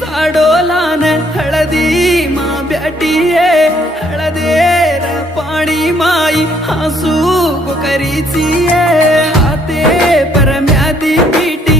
साडोलान हळदी मा ब्याटिये हळदेर पाणी माई हसू करीचिये हाते परम्यादी पीटी